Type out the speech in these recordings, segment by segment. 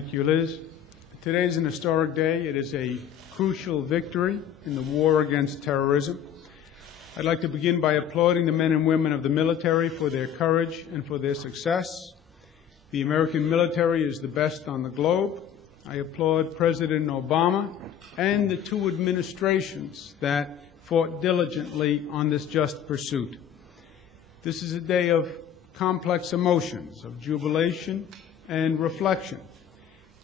Thank you, Liz. Today is an historic day. It is a crucial victory in the war against terrorism. I'd like to begin by applauding the men and women of the military for their courage and for their success. The American military is the best on the globe. I applaud President Obama and the two administrations that fought diligently on this just pursuit. This is a day of complex emotions, of jubilation and reflection.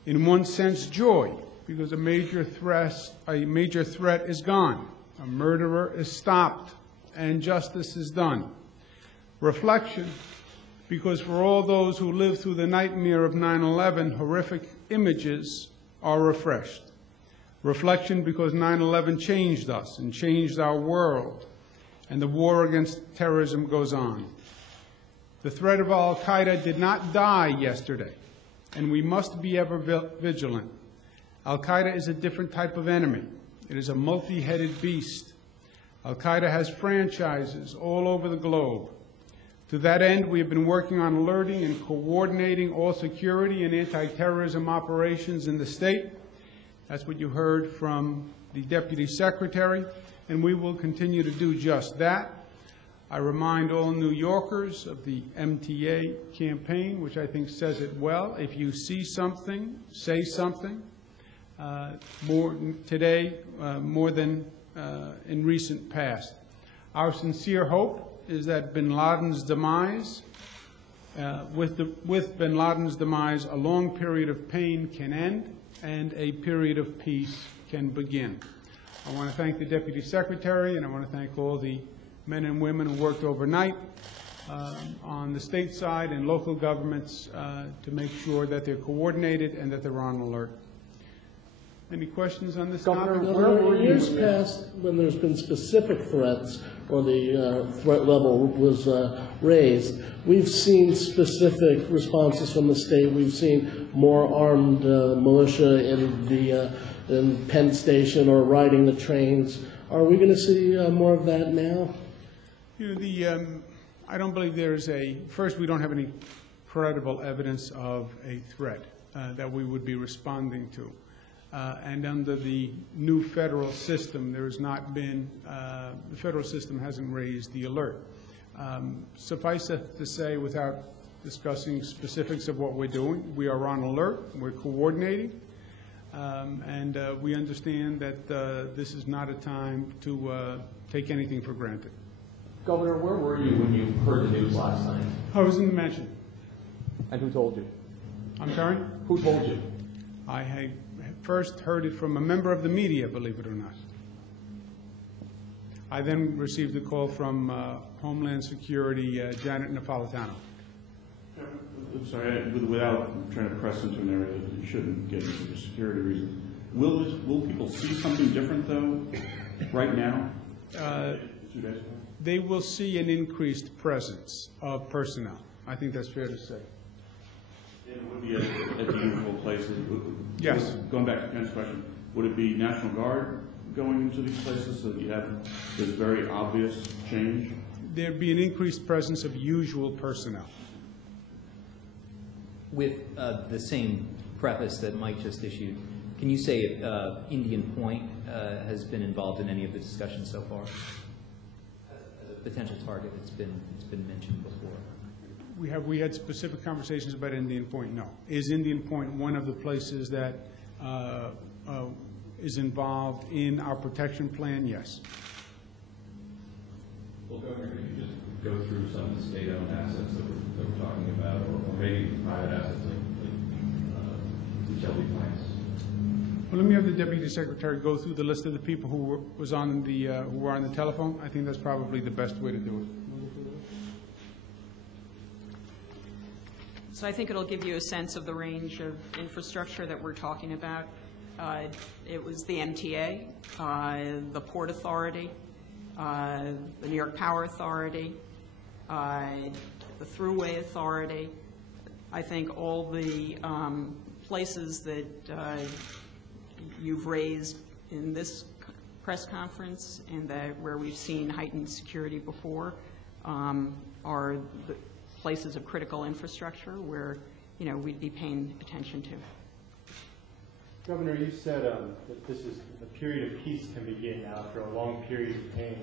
In one sense, joy, because a major threat is gone, a murderer is stopped, and justice is done. Reflection, because for all those who lived through the nightmare of 9/11, horrific images are refreshed. Reflection, because 9/11 changed us and changed our world, and the war against terrorism goes on. The threat of al-Qaeda did not die yesterday, and we must be ever vigilant. Al-Qaeda is a different type of enemy. It is a multi-headed beast. Al-Qaeda has franchises all over the globe. To that end, we have been working on alerting and coordinating all security and anti-terrorism operations in the state. That's what you heard from the Deputy Secretary, and we will continue to do just that. I remind all New Yorkers of the MTA campaign, which I think says it well. If you see something, say something. More today, more than in recent past. Our sincere hope is that bin Laden's demise, with bin Laden's demise, a long period of pain can end and a period of peace can begin. I want to thank the Deputy Secretary, and I want to thank all the men and women who worked overnight on the state side and local governments to make sure that they're coordinated and that they're on alert. Any questions on this topic? Governor, in years past, when there's been specific threats or the threat level was raised, we've seen specific responses from the state. We've seen more armed militia in Penn Station or riding the trains. Are we going to see more of that now? You know, I don't believe there's first, we don't have any credible evidence of a threat that we would be responding to. And under the new federal system, there has not been, the federal system hasn't raised the alert. Suffice it to say, without discussing specifics of what we're doing, we are on alert, we're coordinating, and we understand that this is not a time to take anything for granted. Governor, where were you when you heard the news last night? I was in the mansion. And who told you? I'm sorry? Who told you? I had first heard it from a member of the media, believe it or not. I then received a call from Homeland Security, Janet Napolitano. I'm sorry, without trying to press into an area that you shouldn't get into for security reasons, will people see something different, though, right now? 2 days ago? They will see an increased presence of personnel. I think that's fair to say. It would be at the usual places. Yes. Going back to Ken's question, would it be National Guard going into these places so that you have this very obvious change? There'd be an increased presence of usual personnel. With the same preface that Mike just issued, can you say if Indian Point has been involved in any of the discussions so far? As a potential target, it's been mentioned before. We had specific conversations about Indian Point. No. Is Indian Point one of the places that is involved in our protection plan? Yes. Well, Governor, could you just go through some of the state-owned assets that we're talking about, or maybe private assets like utility plants? Well, let me have the Deputy Secretary go through the list of the people who were on the telephone. I think that's probably the best way to do it. So I think it'll give you a sense of the range of infrastructure that we're talking about. It was the MTA, the Port Authority, the New York Power Authority, the Thruway Authority. I think all the places that you've raised in this press conference and that where we've seen heightened security before are the places of critical infrastructure where, we'd be paying attention to. Governor, you said that this is a period of peace can begin after a long period of pain.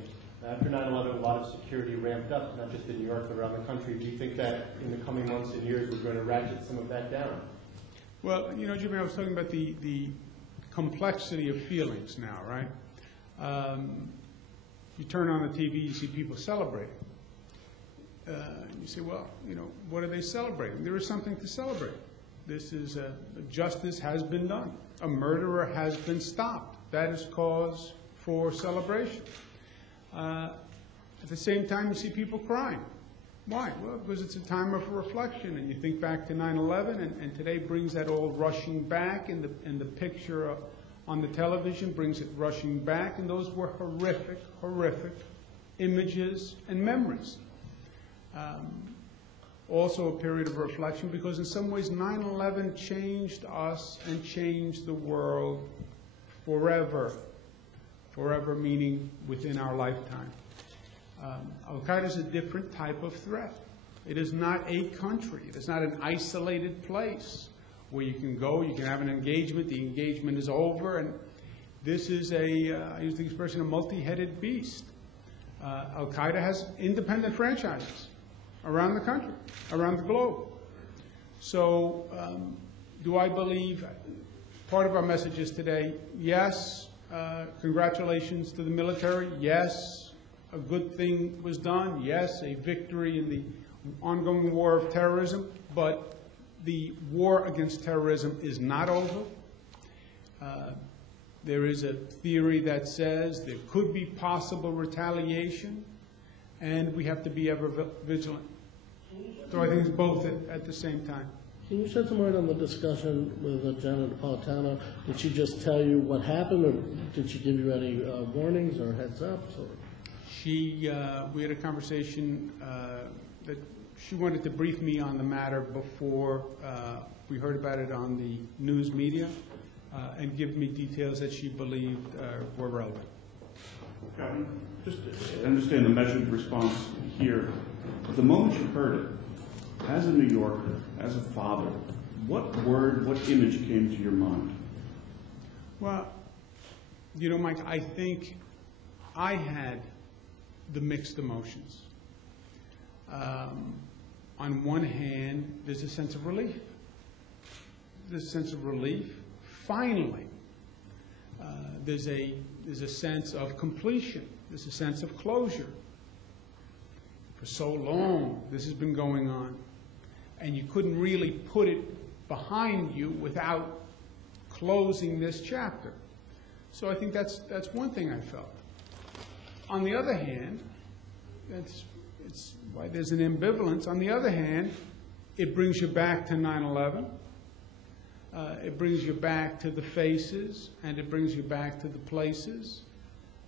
After 9/11, a lot of security ramped up, not just in New York, but around the country. Do you think that in the coming months and years we're going to ratchet some of that down? Well, you know, Jimmy, I was talking about the complexity of feelings now, right? You turn on the TV, you see people celebrating. You say, well, you know, what are they celebrating? There is something to celebrate. This is justice has been done. A murderer has been stopped. That is cause for celebration. At the same time, you see people crying. Why? Well, because it's a time of reflection, and you think back to 9/11, and today brings that all rushing back, and the picture on the television brings it rushing back, and those were horrific, horrific images and memories. Also a period of reflection, because in some ways 9/11 changed us and changed the world forever. Forever meaning within our lifetime. Al-Qaeda is a different type of threat. It is not a country. It is not an isolated place where you can go, you can have an engagement, the engagement is over, and this is I use the expression, a multi-headed beast. Al-Qaeda has independent franchises around the country, around the globe. So do I believe, part of our message is today, yes, congratulations to the military, yes, a good thing was done, yes, a victory in the ongoing war of terrorism, but the war against terrorism is not over. There is a theory that says there could be possible retaliation, and we have to be ever vigilant. So I think it's both at the same time. Can you shed some light on the discussion with Janet Napolitano? Did she just tell you what happened, or did she give you any warnings or heads ups? We had a conversation that she wanted to brief me on the matter before we heard about it on the news media, and give me details that she believed were relevant. Captain, just to understand the measured response here, the moment you heard it, as a New Yorker, as a father, what word, what image came to your mind? Well, you know, Mike, I think I had the mixed emotions. On one hand, there's a sense of relief. There's a sense of relief. Finally, there's a sense of completion. There's a sense of closure. For so long, this has been going on, and you couldn't really put it behind you without closing this chapter. So I think that's one thing I felt. On the other hand, it's why there's an ambivalence. On the other hand, it brings you back to 9/11. It brings you back to the faces, and it brings you back to the places.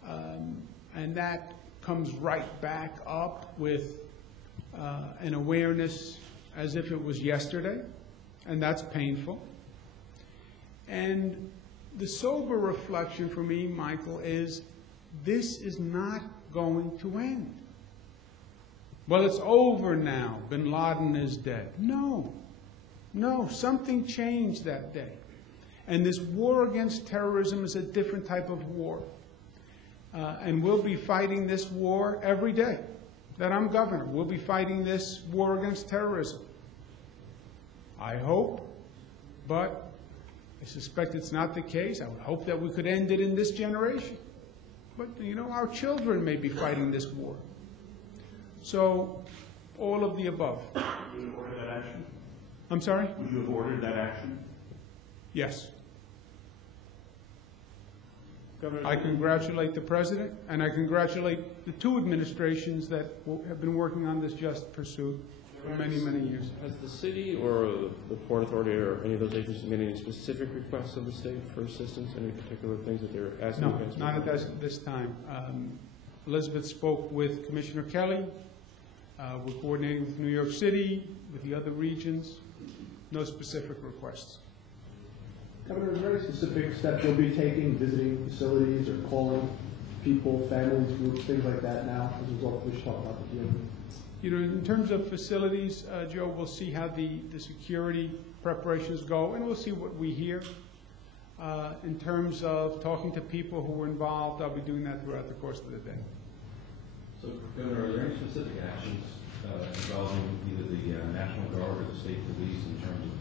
And that comes right back up with an awareness as if it was yesterday, and that's painful. And the sober reflection for me, Michael, is this is not going to end. Well, it's over now. Bin Laden is dead. No. No, something changed that day. And this war against terrorism is a different type of war. And we'll be fighting this war every day that I'm governor. We'll be fighting this war against terrorism. I hope, but I suspect it's not the case. I would hope that we could end it in this generation. But, you know, our children may be fighting this war. So, all of the above. Would you have ordered that action? I'm sorry? Would you have ordered that action? Yes. Governor, I congratulate the President, and I congratulate the two administrations that have been working on this just pursuit for many, many years. Has the city or the Port Authority or any of those agencies made any specific requests of the state for assistance, any particular things that they're asking? No, not at this time. Elizabeth spoke with Commissioner Kelly. We're coordinating with New York City, with the other regions. No specific requests. Governor, is there any specific steps you'll be taking, visiting facilities or calling people, families, groups, things like that now as a result of what we talked about the deal? You know, in terms of facilities, Joe, we'll see how the security preparations go, and we'll see what we hear. In terms of talking to people who were involved, I'll be doing that throughout the course of the day. So, Governor, are there any specific actions involving either the National Guard or the state police in terms of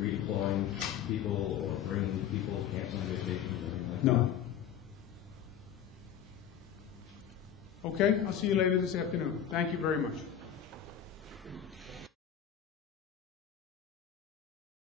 redeploying people or bringing people, canceling vacations, or anything like that? No. Okay, I'll see you later this afternoon. Thank you very much.